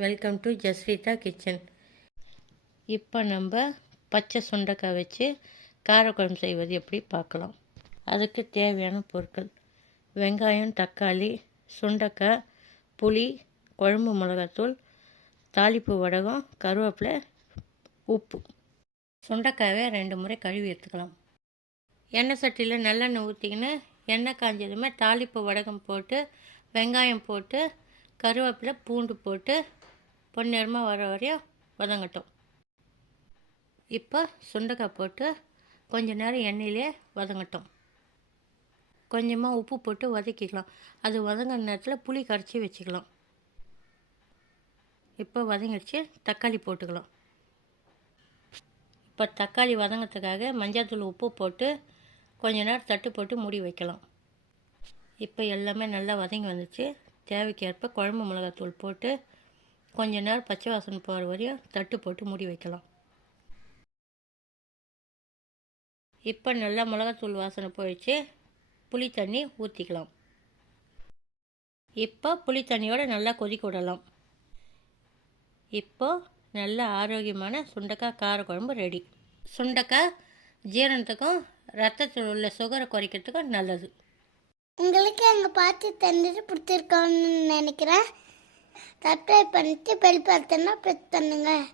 Welcome to ஜஸ்ரீதா kitchen. இப்போ நம்ம பச்சை சுண்டைக்காய் வச்சு காரக்குழம்பு செய்வது எப்படி பார்க்கலாம். அதுக்கு தேவையான பொருட்கள்: வெங்காயம், தக்காளி, சுண்டைக்காய், புளி, குழம்பு மிளகாத்தூள், தாளிப்பு வடகம், கருவேப்பிலை, உப்பு. சுண்டைக்காயை 2 முறை கழுவி எடுத்துக்கலாம். எண்ணெய் சட்டியில் நல்லெண்ணெய் ஊற்றிக்கின்னு எண்ணெய் காஞ்சதுமே தாளிப்பு வடகம் போட்டு, வெங்காயம் போட்டு, கருவேப்பிலை, பூண்டு போட்டு பொன்னிறமாக வர வரையும் வதங்கட்டும். இப்போ சுண்டைக்காய் போட்டு கொஞ்ச நேரம் எண்ணெயிலே வதங்கட்டும். கொஞ்சமாக உப்பு போட்டு வதக்கிக்கலாம். அது வதங்கிற நேரத்தில் புளி கரைச்சி வச்சுக்கலாம். இப்போ வதங்கிடுச்சு, தக்காளி போட்டுக்கலாம். இப்போ தக்காளி வதங்கிறதுக்காக மஞ்சள்தூள், உப்பு போட்டு கொஞ்ச நேரம் தட்டு போட்டு மூடி வைக்கலாம். இப்போ எல்லாமே நல்லா வதங்கி வந்துச்சு. தேவைக்கேற்ப குழம்பு மிளகாத்தூள் போட்டு கொஞ்ச நேரம் பச்சை வாசனை போகிற வரையும் தட்டு போட்டு மூடி வைக்கலாம். இப்போ நல்லா மிளகாத்தூள் வாசனை போயிடுச்சு. புளி தண்ணி ஊற்றிக்கலாம். இப்போ புளி தண்ணியோடு நல்லா கொதிக்க விடலாம். இப்போ நல்ல ஆரோக்கியமான சுண்டைக்காய் காரக்குழம்பு ரெடி. சுண்டைக்காய் ஜீரணத்துக்கும் ரத்தத்தில் உள்ள சுகரை குறைக்கிறதுக்கும் நல்லது. உங்களுக்கு எங்கள் பார்த்து தந்துட்டு பிடிச்சிருக்கோன்னு நினைக்கிறேன். சப்ஸ்கிரைப் பண்ணிட்டு பெல் பட்டனை ப்ரெஸ் பண்ணுங்கள்.